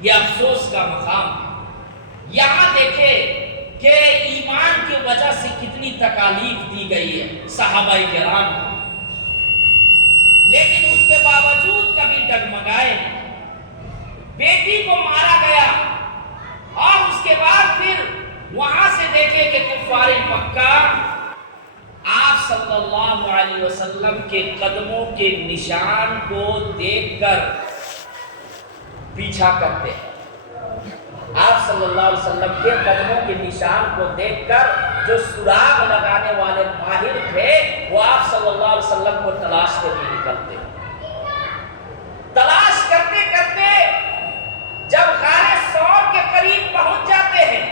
یہ افسوس کا مقام ہے۔ یہاں دیکھیں کہ ایمان کی وجہ سے کتنی تکالیف دی گئی ہے صحابہ کرام کو، لیکن اس کے باوجود کبھی ڈگمگائے نہیں۔ بیٹی کو مارا گیا اور اس کے بعد پھر وہاں سے دیکھیں کہ کفار مکہ آپ صلی اللہ علیہ وسلم کے قدموں کے نشان کو دیکھ کر پیچھا کرتے ہیں۔ آپ صلی اللہ علیہ وسلم کے قدموں کے نشان کو دیکھ کر جو سراغ لگانے والے ماہر تھے وہ آپ صلی اللہ علیہ وسلم کو تلاش کرنے نکلتے۔ تلاش کرتے کرتے جب غار ثور کے قریب پہنچ جاتے ہیں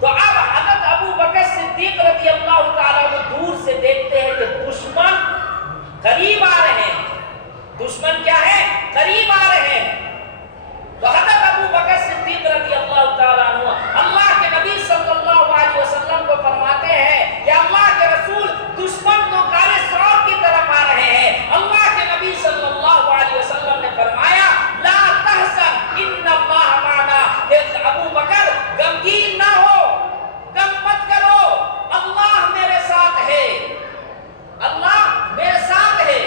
تو اب حضرت ابو بکر صدیق رضی اللہ تعالیٰ وہ دور سے دیکھتے ہیں کہ دشمن قریب آ رہے ہیں۔ دشمن کیا ہے؟ قریب آ رہے ہیں۔ تو حضرت ابو بکر صدیق رضی اللہ تعالیٰ عنہ اللہ کے نبی صلی اللہ علیہ وسلم کو فرماتے ہیں کہ اللہ کے رسول دشمن تو غار ثور کی طرف آ رہے ہیں۔ اللہ کے نبی صلی اللہ علیہ وسلم نے فرمایا لا تحزن ان اللہ معنا، کہ ابو بکر غمگین نہ ہو، غم مت کرو، اللہ میرے ساتھ ہے، اللہ میرے ساتھ ہے۔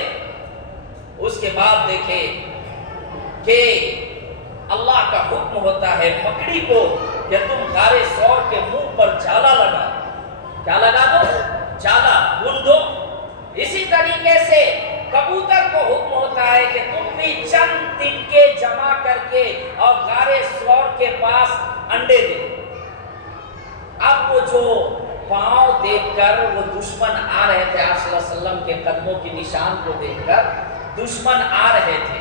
اس کے بعد دیکھیں کہ اللہ کا حکم ہوتا ہے مکڑی کو کہ تم غار ثور کے منہ پر جالا لگا، کیا لگا دو؟ جالا بن دو۔ اسی طریقے سے کبوتر کو حکم ہوتا ہے کہ تم بھی چند تنکے جمع کر کے اور غار ثور کے پاس انڈے دے۔ اب وہ جو پاؤں دیکھ کر وہ دشمن آ رہے تھے، آپ صلی اللہ علیہ وسلم کے قدموں کے نشان کو دیکھ کر دشمن آ رہے تھے۔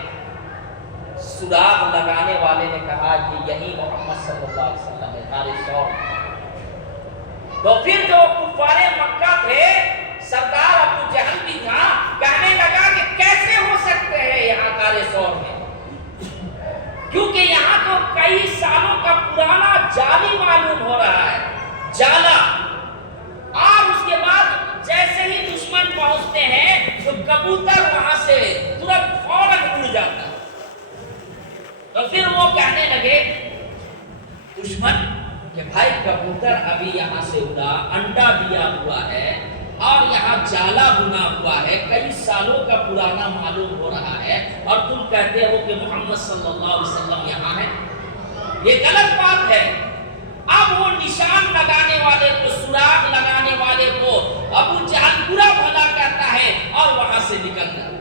سراغ لگانے والے نے کہا کہ یہی محمد صلی اللہ علیہ وسلم ہے، غار ثور۔ تو پھر جو کفار مکہ تھے، سردار ابو جہل بھی تھا، کہنے لگا کہ کیسے ہو سکتے ہیں یہاں غار ثور میں، کیونکہ یہاں تو کئی سالوں کا پرانا جالی معلوم ہو رہا ہے، جالا۔ اور اس کے بعد جیسے ہی دشمن پہنچتے ہیں تو کبوتر وہاں سے ترنت فوراً اڑ جاتا ہے۔ تو پھر وہ کہنے لگے دشمن کہ بھائی کبوتر ابھی یہاں سے اڑا، انڈا دیا ہوا ہے اور یہاں جالا بنا ہوا ہے، کئی سالوں کا پرانا معلوم ہو رہا ہے، اور تم کہتے ہو کہ محمد صلی اللہ علیہ وسلم یہاں ہے، یہ غلط بات ہے۔ اب وہ نشان لگانے والے کو، سراغ لگانے والے کو ابو جہل برا بھلا کہتا ہے اور وہاں سے نکل جاتا ہے۔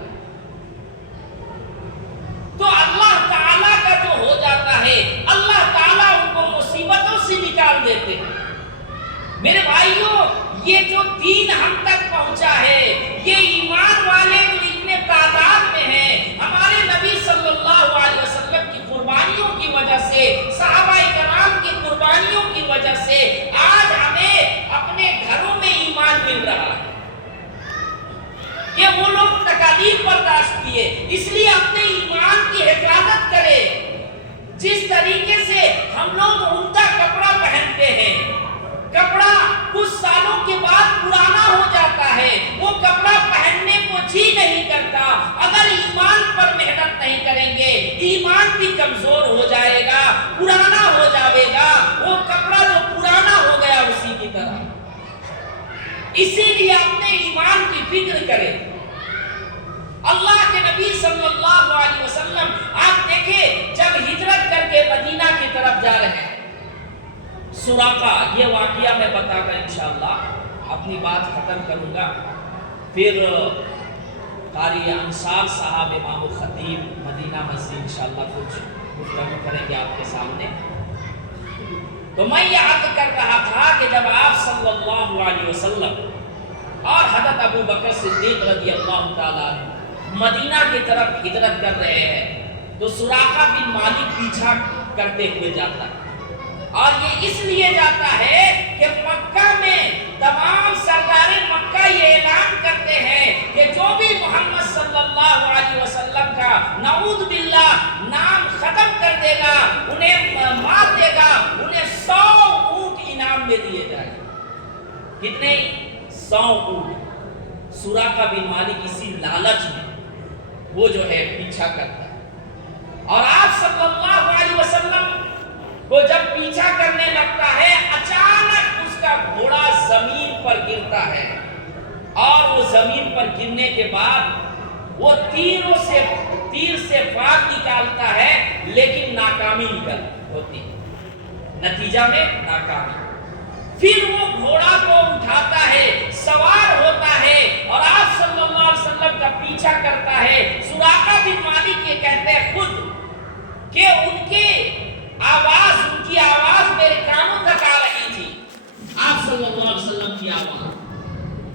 تو اللہ تعالیٰ کا جو ہو جاتا ہے، اللہ تعالیٰ ان کو مصیبتوں سے نکال دیتے ہیں۔ میرے بھائیوں، یہ جو دین ہم تک پہنچا ہے، یہ ایمان والے جو اتنے تعداد میں ہیں، ہمارے نبی صلی اللہ علیہ وسلم کی قربانیوں کی وجہ سے، صحابہ کرام کی قربانیوں کی وجہ سے آج ہمیں اپنے گھروں میں ایمان مل رہا ہے۔ یہ وہ لوگ تکالیف برداشت کیے، اس لیے اپنے ایمان کی حفاظت کرے۔ جس طریقے سے ہم لوگ عمدہ کپڑا پہنتے ہیں، کپڑا کچھ سالوں کے بعد پرانا ہو جاتا ہے، وہ کپڑا پہننے کو جی نہیں کرتا۔ اگر ایمان پر محنت نہیں کریں گے، ایمان بھی کمزور ہو جائے گا، پرانا ہو جائے گا، وہ کپڑا جو پرانا ہو گیا اسی کی طرح۔ اسی لیے اپنے ایمان کی فکر کریں۔ اللہ کے نبی صلی اللہ علیہ وسلم آپ دیکھیں جب ہجرت کر کے مدینہ کی طرف جا رہے ہیں، سراقہ، یہ واقعہ میں بتا کر انشاءاللہ اپنی بات ختم کروں گا، پھر قاری انصار صاحب امام الخطیب مدینہ مسجد انشاءاللہ کچھ گفتگو کریں گے آپ کے سامنے۔ تو میں یہ عرض کر رہا تھا کہ جب آپ صلی اللہ علیہ وسلم اور حضرت ابو بکر صدیق رضی اللہ تعالیٰ مدینہ کی طرف ہجرت کر رہے ہیں تو سراقہ بن مالک پیچھا کرتے ہوئے جاتا ہے، اور یہ اس لیے جاتا ہے کہ مکہ میں تمام سردار مکہ یہ اعلان کرتے ہیں کہ جو بھی محمد صلی اللہ علیہ وسلم کا نعوذ باللہ نام ختم کر دے گا، انہیں مار دے گا، انہیں 100 اونٹ انعام میں دیے جائیں۔ کتنے؟ 100 اونٹ۔ سراقہ بن مالک اسی لالچ میں وہ جو ہے پیچھا کرتا ہے، اور آپ صلی اللہ علیہ وسلم کو جب پیچھا کرنے لگتا ہے اچانک اس کا گھوڑا زمین پر گرتا ہے اور وہ زمین پر گرنے کے بعد وہ تیر سے فار نکالتا ہے لیکن ناکامی نکل ہوتی ہے، نتیجہ میں ناکامی۔ پھر وہ گھوڑا کو اٹھاتا ہے، سوار